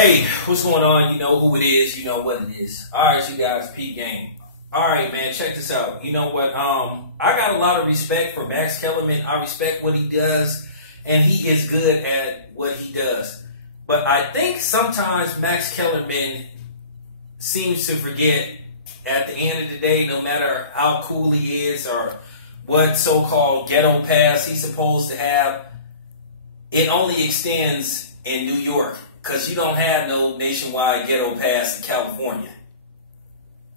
Hey, what's going on? You know who it is. You know what it is. All right, you guys, P game. All right, man, check this out. You know what? I got a lot of respect for Max Kellerman. I respect what he does, and he is good at what he does. But I think sometimes Max Kellerman seems to forget at the end of the day, no matter how cool he is or what so-called ghetto pass he's supposed to have, it only extends in New York. Because you don't have no nationwide ghetto pass in California.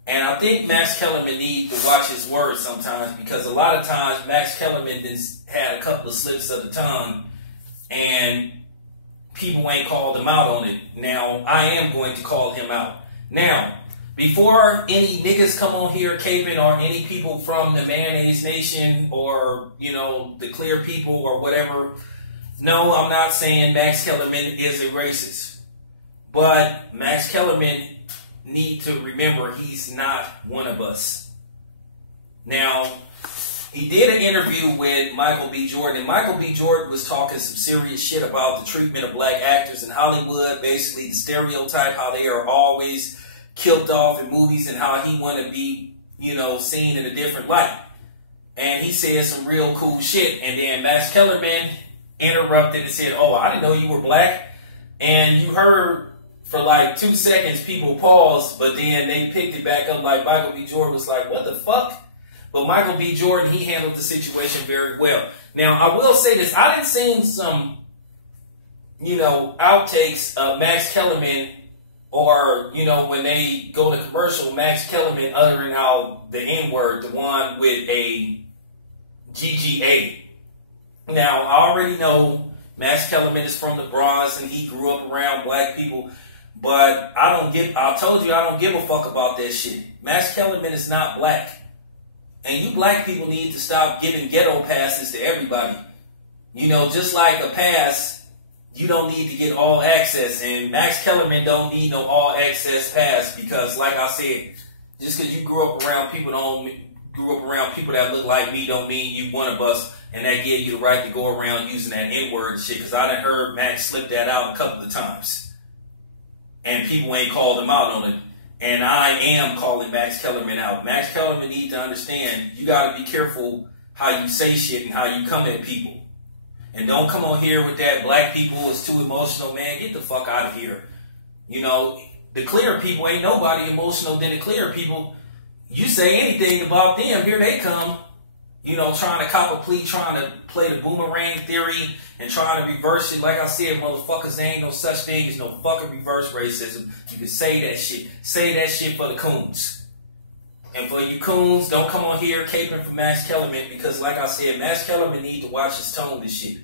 And I think Max Kellerman needs to watch his words sometimes, because a lot of times Max Kellerman had a couple of slips of the tongue and people ain't called him out on it. Now, I am going to call him out. Now, before any niggas come on here caping, or any people from the Mayonnaise Nation or, you know, the Clear people or whatever, no, I'm not saying Max Kellerman is a racist. But Max Kellerman need to remember he's not one of us. Now, he did an interview with Michael B. Jordan, and Michael B. Jordan was talking some serious shit about the treatment of black actors in Hollywood, basically the stereotype, how they are always killed off in movies, and how he want to be, you know, seen in a different light. And he said some real cool shit, and then Max Kellerman interrupted and said, "Oh, I didn't know you were black." And you heard for like 2 seconds people paused, but then they picked it back up like Michael B. Jordan was like, "What the fuck?" But Michael B. Jordan, he handled the situation very well. Now, I will say this. I done seen some, you know, outtakes of Max Kellerman, or, you know, when they go to commercial, Max Kellerman uttering out the N-word, the one with a GGA. Now, I already know Max Kellerman is from the Bronx and he grew up around black people, but I told you I don't give a fuck about that shit. Max Kellerman is not black. And you black people need to stop giving ghetto passes to everybody. You know, just like a pass, you don't need to get all access. And Max Kellerman don't need no all access pass, because like I said, just because you grew up around people that look like me don't mean you one of us. And that gave you the right to go around using that N-word and shit. Because I done heard Max slip that out a couple of times. And people ain't called him out on it. And I am calling Max Kellerman out. Max Kellerman need to understand, you got to be careful how you say shit and how you come at people. And don't come on here with that black people is too emotional, man. Get the fuck out of here. You know, the Clear people ain't nobody emotional than the Clear people. You say anything about them, here they come. You know, trying to cop a plea, trying to play the boomerang theory and trying to reverse it. Like I said, motherfuckers, there ain't no such thing as no fucking reverse racism. You can say that shit. Say that shit for the coons. And for you coons, don't come on here caping for Max Kellerman, because like I said, Max Kellerman need to watch his tone and shit.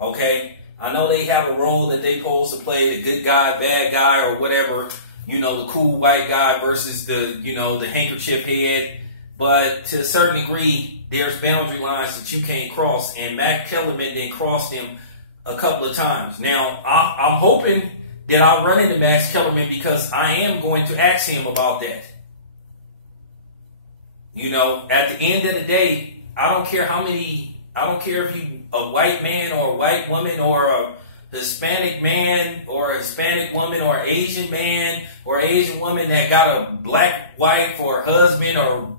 Okay? I know they have a role that they supposed to play, the good guy, bad guy, or whatever. You know, the cool white guy versus the, you know, the handkerchief head. But to a certain degree, there's boundary lines that you can't cross, and Max Kellerman then crossed them a couple of times. Now, I'm hoping that I'll run into Max Kellerman, because I am going to ask him about that. You know, at the end of the day, I don't care if you a white man or a white woman or a Hispanic man or a Hispanic woman or an Asian man or Asian woman that got a black wife or husband or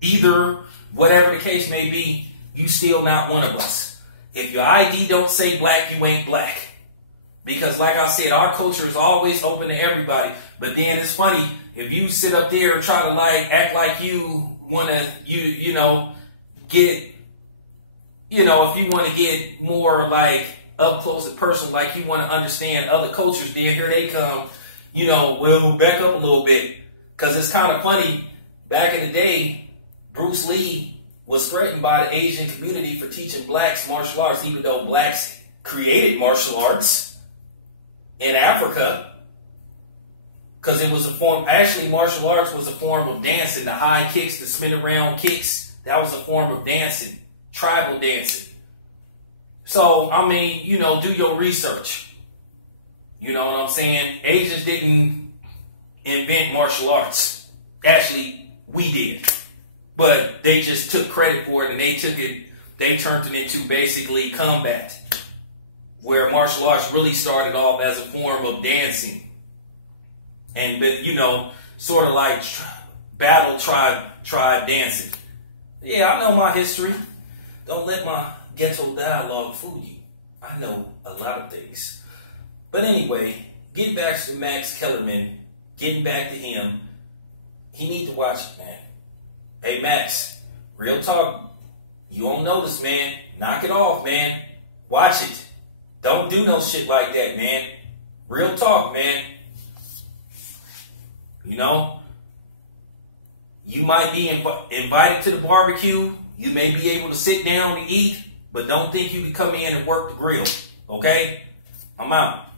either, whatever the case may be, you still not one of us. If your ID don't say black, you ain't black. Because like I said, our culture is always open to everybody. But then it's funny, if you sit up there and try to like act like you want to, you know, get, you know, if you want to get more like up close and personal, like you want to understand other cultures, then here they come, you know, well, back up a little bit. Because it's kind of funny, back in the day, Bruce Lee was threatened by the Asian community for teaching blacks martial arts, even though blacks created martial arts in Africa. Because it was a form, actually martial arts was a form of dancing. The high kicks, the spin around kicks, that was a form of dancing, tribal dancing. So, I mean, you know, do your research. You know what I'm saying? Asians didn't invent martial arts. Actually, we did. But they just took credit for it, and they turned it into basically combat. where martial arts really started off as a form of dancing. And, you know, sort of like battle tribe dancing. Yeah, I know my history. Don't let my ghetto dialogue fool you. I know a lot of things. But anyway, getting back to Max Kellerman, getting back to him, he need to watch it, man. Hey, Max, real talk. You won't notice, man. Knock it off, man. Watch it. Don't do no shit like that, man. Real talk, man. You know, you might be invited to the barbecue. You may be able to sit down and eat, but don't think you can come in and work the grill. Okay? I'm out.